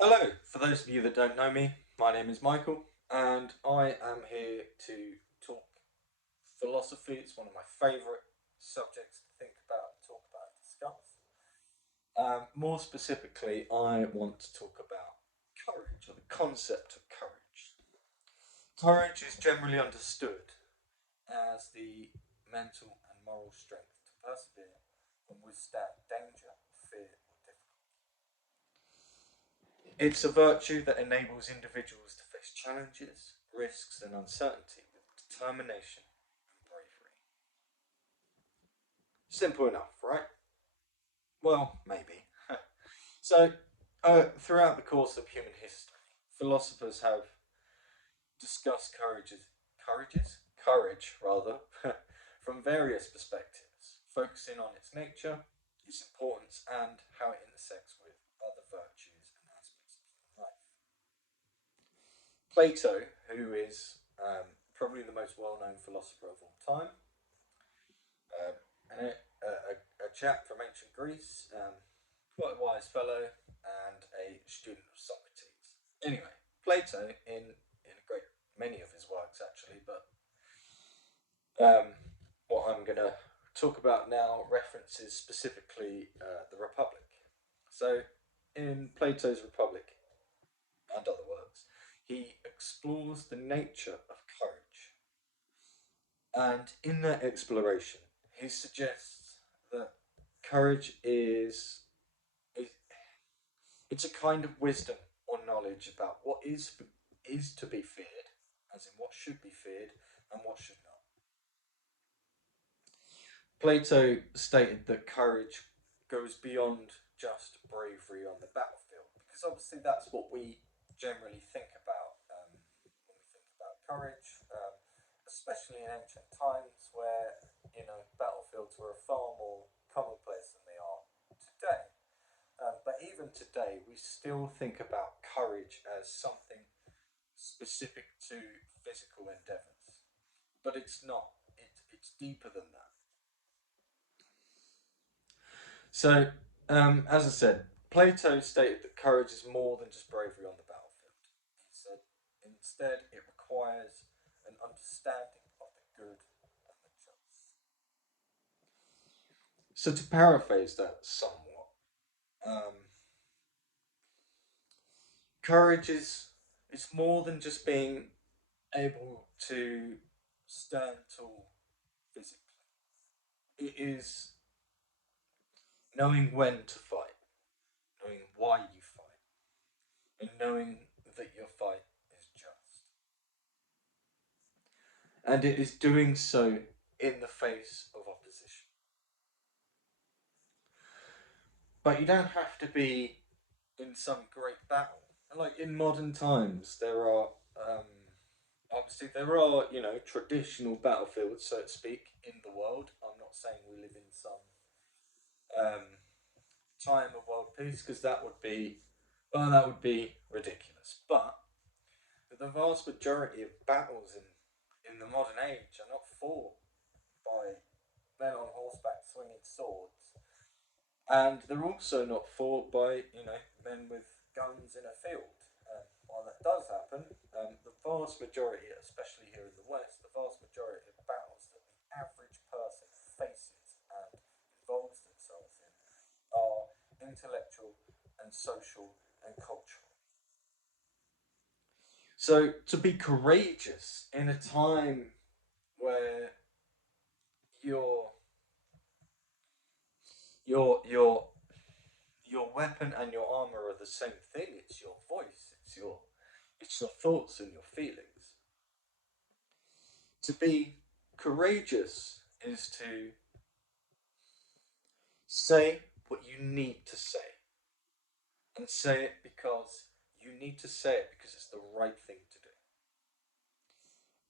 Hello, for those of you that don't know me, my name is Michael, and I am here to talk philosophy. It's one of my favourite subjects to think about, talk about, discuss. More specifically, I want to talk about courage, or the concept of courage. Courage is generally understood as the mental and moral strength to persevere and withstand danger, fear, or difficulty. It's a virtue that enables individuals to face challenges, risks, and uncertainty with determination and bravery. Simple enough, right? Well, maybe. Throughout the course of human history, philosophers have discussed courage rather, from various perspectives, focusing on its nature, its importance, and how it intersects with other virtues and aspects of human life. Plato, who is probably the most well-known philosopher of all time, uh, a chap from ancient Greece, quite a wise fellow, and a student of Socrates. Anyway, Plato, in a great many of his works actually, but um, what I'm going to talk about now references specifically the Republic. So, in Plato's Republic and other works, he explores the nature of courage. And in that exploration, he suggests that courage is it's a kind of wisdom or knowledge about what is to be feared, as in what should be feared and what should not. Plato stated that courage goes beyond just bravery on the battlefield, because obviously that's what we generally think about when we think about courage, especially in ancient times where battlefields were far more commonplace than they are today. But even today, we still think about courage as something specific to physical endeavors, but it's not. It's deeper than that. So, as I said, Plato stated that courage is more than just bravery on the battlefield. He said instead it requires an understanding of the good and the just. So, to paraphrase that somewhat, um, courage is it's more than just being able to stand tall physically. It is knowing when to fight, knowing why you fight, and knowing that your fight is just. And it is doing so in the face of opposition. But you don't have to be in some great battle. Like in modern times, there are obviously there are traditional battlefields, so to speak, in the world. I'm not saying we live in some um, time of world peace because that would be ridiculous. But the vast majority of battles in the modern age are not fought by men on horseback swinging swords, and they're also not fought by men with guns in a field. While that does happen, the vast majority, especially here in the West, the vast majority of battles that the average person faces and involves themselves in are intellectual and social and cultural. So to be courageous in a time where your your your your weapon and your armor are the same thing. It's your voice. It's your thoughts and your feelings. To be courageous is to say what you need to say, and say it because you need to say it because it's the right thing to do,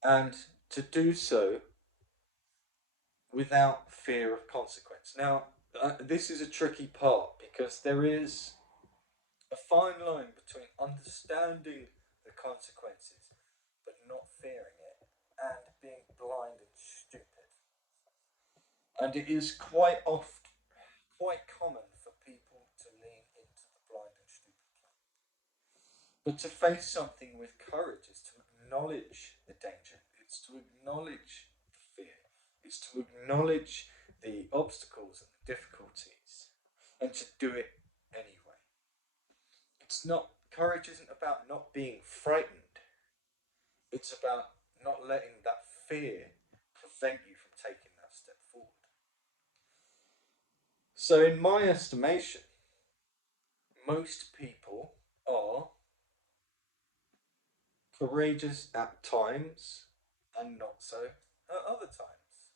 and to do so without fear of consequence. Now, this is a tricky part because there is a fine line between understanding the consequences but not fearing it and being blind and stupid. And it is quite common for people to lean into the blind and stupid camp. But to face something with courage is to acknowledge the danger. It's to acknowledge the fear. It's to acknowledge the obstacles and the difficulties and to do it anyway. It's not, courage isn't about not being frightened. It's about not letting that fear prevent you from taking that step forward. So, in my estimation, most people are courageous at times and not so at other times,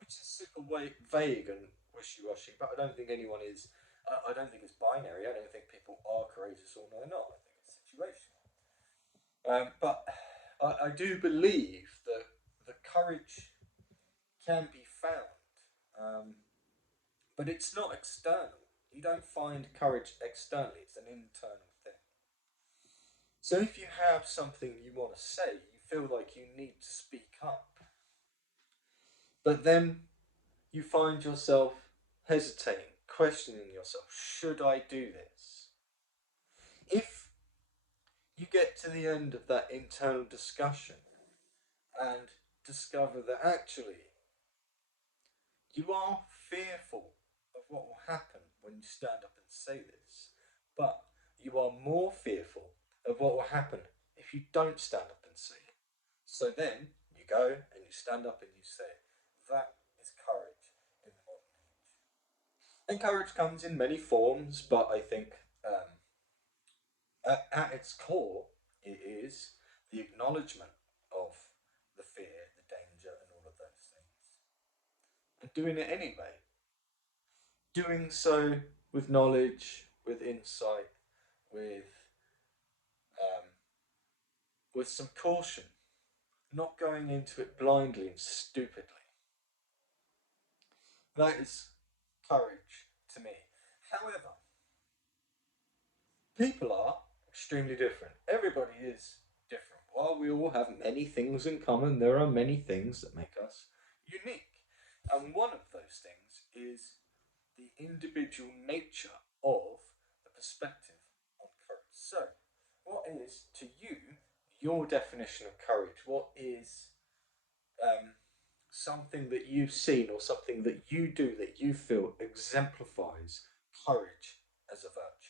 which is super vague and wishy-washy. But I don't think anyone is. I don't think it's binary. I don't think people are courageous or they're not. I think it's situational. But I do believe that the courage can be found, um, but it's not external. You don't find courage externally. It's an internal thing. So if you have something you want to say, you feel like you need to speak up, but then you find yourself hesitating, questioning yourself, should I do this? If you get to the end of that internal discussion and discover that actually you are fearful of what will happen when you stand up and say this, but you are more fearful of what will happen if you don't stand up and say it. So then you go and you stand up and you say it. That is courage in the modern age. And courage comes in many forms, but I think at its core, it is the acknowledgement of the fear, the danger, and all of those things, and doing it anyway. Doing so with knowledge, with insight, with um, with some caution, not going into it blindly and stupidly. That is courage to me. However, people are extremely different. Everybody is different. While we all have many things in common, there are many things that make us unique. And one of those things is the individual nature of the perspective on courage. So, what is to you your definition of courage? What is um, something that you've seen or something that you do that you feel exemplifies courage as a virtue?